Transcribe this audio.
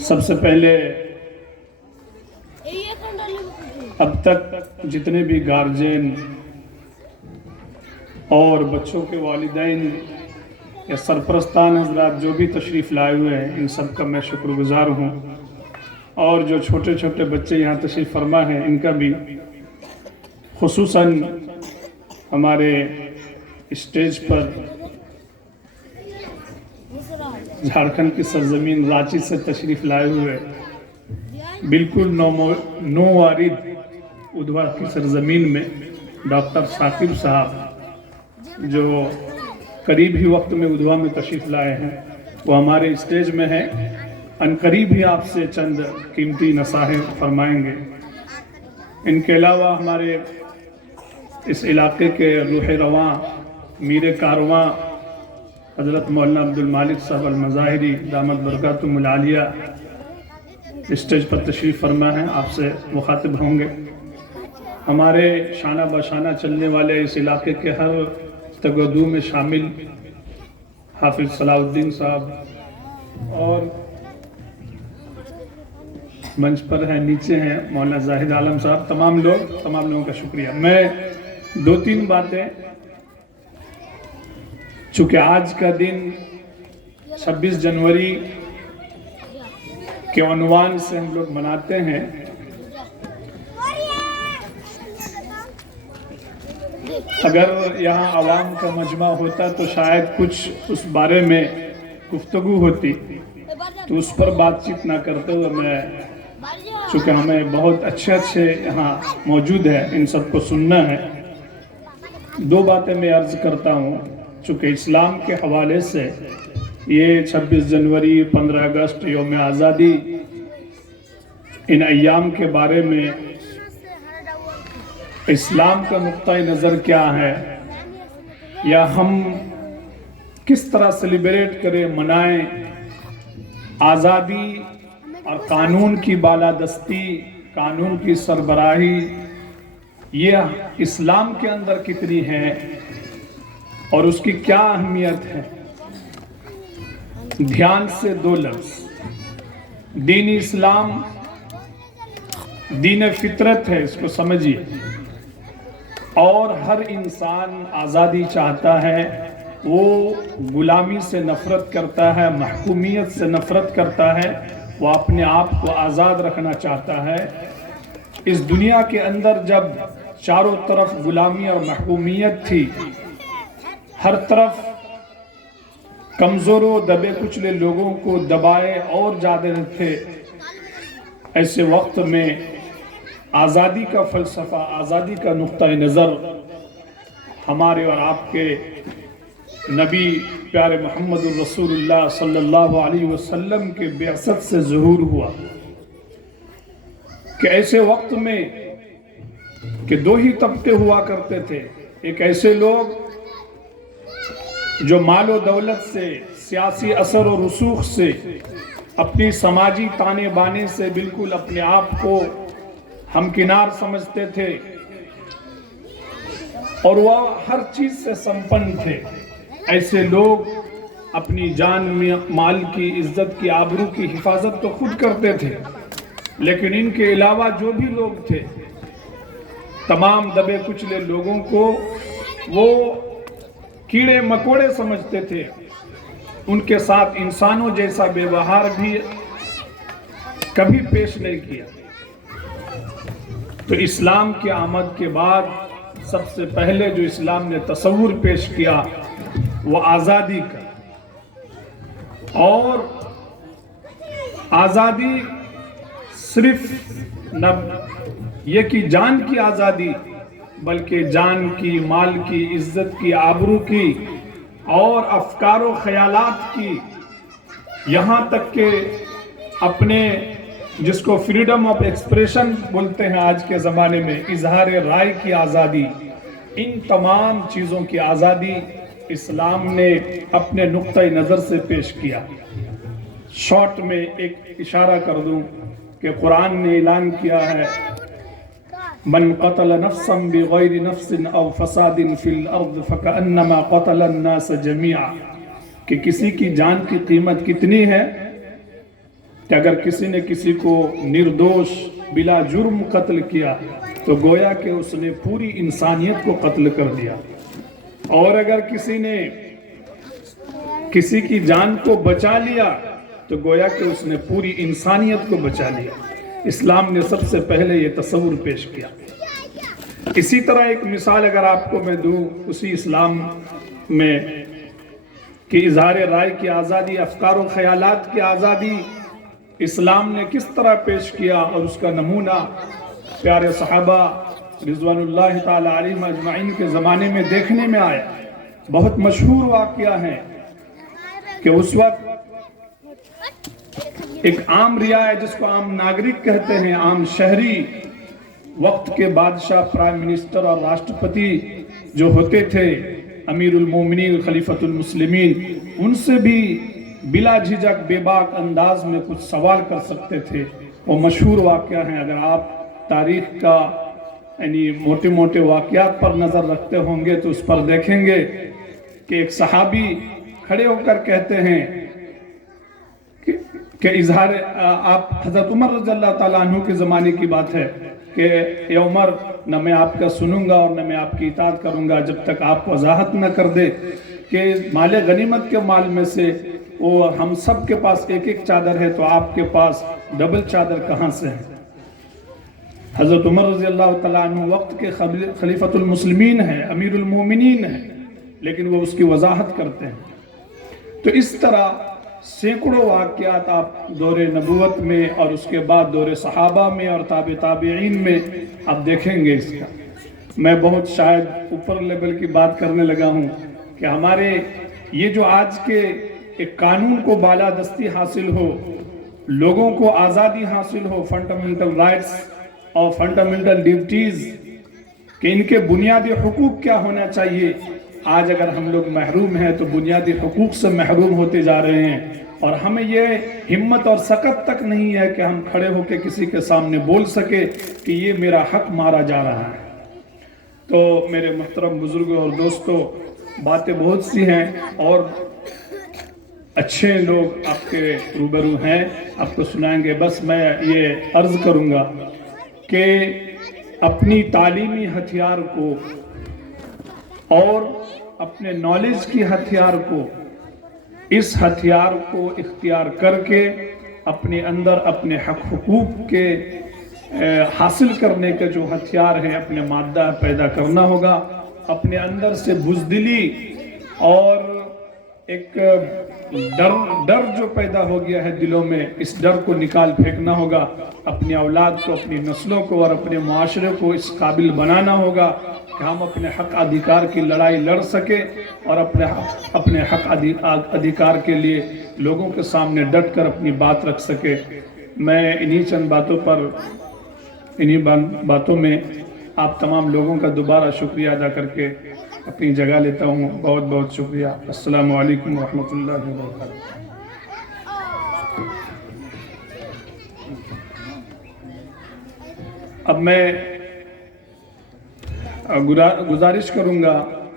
سب سے پہلے اب تک جتنے بھی گارجین اور بچوں کے والدین یا سرپرستان حضرات جو بھی تشریف لائے ہوئے ہیں، ان سب کا میں شکر گزار ہوں، اور جو چھوٹے چھوٹے بچے یہاں تشریف فرما ہیں ان کا بھی، خصوصاً ہمارے اسٹیج پر جھارکھنڈ کی سرزمین رانچی سے تشریف لائے ہوئے بالکل نووارد ادھوا کی سرزمین میں ڈاکٹر ثاقب صاحب جو قریب ہی وقت میں ادھوا میں تشریف لائے ہیں، وہ ہمارے اسٹیج میں ہیں، ان قریب ہی آپ سے چند قیمتی نصائح فرمائیں گے۔ ان کے علاوہ ہمارے اس علاقے کے روح رواں میر کارواں حضرت مولانا عبدالمالک صاحب المظاہری دامت برکاتہم العالیہ اسٹیج پر تشریف فرما ہیں، آپ سے مخاطب ہوں گے۔ ہمارے شانہ بشانہ چلنے والے اس علاقے کے ہر تگودو میں شامل حافظ صلاح الدین صاحب، اور منچ پر ہیں، نیچے ہیں مولانا زاہد عالم صاحب، تمام لوگوں کا شکریہ۔ میں دو تین باتیں، چونکہ آج کا دن 26 جنوری کے عنوان سے ہم لوگ مناتے ہیں، اگر یہاں عوام کا مجمع ہوتا تو شاید کچھ اس بارے میں گفتگو ہوتی، تو اس پر بات چیت نہ کرتے ہوئے میں، چونکہ ہمیں بہت اچھے یہاں موجود ہے، ان سب کو سننا ہے، دو باتیں میں عرض کرتا ہوں۔ چونکہ اسلام کے حوالے سے یہ 26 جنوری، 15 اگست، یوم آزادی، ان ایام کے بارے میں اسلام کا نقطہ نظر کیا ہے، یا ہم کس طرح سیلیبریٹ کریں، منائیں آزادی اور قانون کی بالادستی، قانون کی سربراہی، یہ اسلام کے اندر کتنی ہے اور اس کی کیا اہمیت ہے۔ دھیان سے دو لفظ، دین اسلام دین فطرت ہے، اس کو سمجھیے، اور ہر انسان آزادی چاہتا ہے، وہ غلامی سے نفرت کرتا ہے، محکومیت سے نفرت کرتا ہے، وہ اپنے آپ کو آزاد رکھنا چاہتا ہے۔ اس دنیا کے اندر جب چاروں طرف غلامی اور محکومیت تھی، ہر طرف کمزوروں دبے کچلے لوگوں کو دبائے اور جاتے تھے، ایسے وقت میں آزادی کا فلسفہ، آزادی کا نقطہ نظر ہمارے اور آپ کے نبی پیارے محمد الرسول اللہ صلی اللہ علیہ وسلم کے بعثت سے ظہور ہوا، کہ ایسے وقت میں کہ دو ہی طبقے ہوا کرتے تھے، ایک ایسے لوگ جو مال و دولت سے، سیاسی اثر و رسوخ سے، اپنی سماجی تانے بانے سے بالکل اپنے آپ کو ہمکنار سمجھتے تھے، اور وہ ہر چیز سے سمپن تھے۔ ایسے لوگ اپنی جان مال کی، عزت کی، آبرو کی حفاظت تو خود کرتے تھے، لیکن ان کے علاوہ جو بھی لوگ تھے، تمام دبے کچلے لوگوں کو وہ کیڑے مکوڑے سمجھتے تھے، ان کے ساتھ انسانوں جیسا بیوہار بھی کبھی پیش نہیں کیا۔ تو اسلام کی آمد کے بعد سب سے پہلے جو اسلام نے تصور پیش کیا وہ آزادی کا، اور آزادی صرف نہ یہ کہ جان کی آزادی، بلکہ جان کی، مال کی، عزت کی، آبرو کی، اور افکار و خیالات کی، یہاں تک کہ اپنے، جس کو فریڈم آف ایکسپریشن بولتے ہیں آج کے زمانے میں، اظہار رائے کی آزادی، ان تمام چیزوں کی آزادی اسلام نے اپنے نقطہ نظر سے پیش کیا۔ شارٹ میں ایک اشارہ کر دوں کہ قرآن نے اعلان کیا ہے، من قتل نفسا بغیر نفس او فساد فی الارض فکأنما قتل الناس جميعا، کہ کسی کی جان کی قیمت کتنی ہے کہ اگر کسی نے کسی کو نردوش بلا جرم قتل کیا تو گویا کہ اس نے پوری انسانیت کو قتل کر دیا، اور اگر کسی نے کسی کی جان کو بچا لیا تو گویا کہ اس نے پوری انسانیت کو بچا لیا۔ اسلام نے سب سے پہلے یہ تصور پیش کیا۔ اسی طرح ایک مثال اگر آپ کو میں دوں اسی اسلام میں کہ اظہار رائے کی آزادی، افکار و خیالات کی آزادی اسلام نے کس طرح پیش کیا، اور اس کا نمونہ پیارے صحابہ رضوان اللہ تعالی علیہم اجمعین کے زمانے میں دیکھنے میں آیا۔ بہت مشہور واقعہ ہے کہ اس وقت ایک عام رعایا جس کو عام ناگرک کہتے ہیں، عام شہری، وقت کے بادشاہ، پرائم منسٹر اور راشٹرپتی جو ہوتے تھے، امیر المومنین، خلیفۃ المسلمین، ان سے بھی بلا جھجک بے باک انداز میں کچھ سوال کر سکتے تھے۔ وہ مشہور واقعہ ہیں، اگر آپ تاریخ کا یعنی موٹے موٹے واقعات پر نظر رکھتے ہوں گے تو اس پر دیکھیں گے کہ ایک صحابی کھڑے ہو کر کہتے ہیں کہ اظہار آپ حضرت عمر رضی اللہ تعالیٰ عنہ کے زمانے کی بات ہے کہ اے عمر، نہ میں آپ کا سنوں گا اور نہ میں آپ کی اطاعت کروں گا جب تک آپ وضاحت نہ کر دے کہ مال غنیمت کے مال میں سے وہ ہم سب کے پاس ایک ایک چادر ہے تو آپ کے پاس ڈبل چادر کہاں سے ہے؟ حضرت عمر رضی اللہ تعالیٰ عنہ وقت کے خلیفۃ المسلمین ہیں، امیر المومنین ہیں، لیکن وہ اس کی وضاحت کرتے ہیں۔ تو اس طرح سینکڑوں واقعات آپ دور نبوت میں اور اس کے بعد دور صحابہ میں اور تابعین میں آپ دیکھیں گے۔ اس کا میں بہت شاید اوپر لیول کی بات کرنے لگا ہوں کہ ہمارے یہ جو آج کے ایک قانون کو بالادستی حاصل ہو، لوگوں کو آزادی حاصل ہو، فنڈامنٹل رائٹس اور فنڈامنٹل ڈیوٹیز، کہ ان کے بنیادی حقوق کیا ہونا چاہیے، آج اگر ہم لوگ محروم ہیں تو بنیادی حقوق سے محروم ہوتے جا رہے ہیں، اور ہمیں یہ ہمت اور سکت تک نہیں ہے کہ ہم کھڑے ہو کے کسی کے سامنے بول سکے کہ یہ میرا حق مارا جا رہا ہے۔ تو میرے محترم بزرگوں اور دوستوں، باتیں بہت سی ہیں اور اچھے لوگ آپ کے روبرو ہیں، آپ کو سنائیں گے۔ بس میں یہ عرض کروں گا کہ اپنی تعلیمی ہتھیار کو اور اپنے نالج کی ہتھیار کو، اس ہتھیار کو اختیار کر کے اپنے اندر اپنے حق حقوق کے حاصل کرنے کا جو ہتھیار ہے، اپنے مادہ پیدا کرنا ہوگا۔ اپنے اندر سے بزدلی اور ایک ڈر جو پیدا ہو گیا ہے دلوں میں، اس ڈر کو نکال پھینکنا ہوگا۔ اپنی اولاد کو، اپنی نسلوں کو اور اپنے معاشرے کو اس قابل بنانا ہوگا کہ ہم اپنے حق ادھیکار کی لڑائی لڑ سکے اور اپنے حق ادھیکار کے لیے لوگوں کے سامنے ڈٹ کر اپنی بات رکھ سکے۔ میں انہی چند باتوں میں آپ تمام لوگوں کا دوبارہ شکریہ ادا کر کے اپنی جگہ لیتا ہوں۔ بہت بہت شکریہ۔ السلام علیکم ورحمۃ اللہ وبرکاتہ۔ اب میں گزارش کروں گا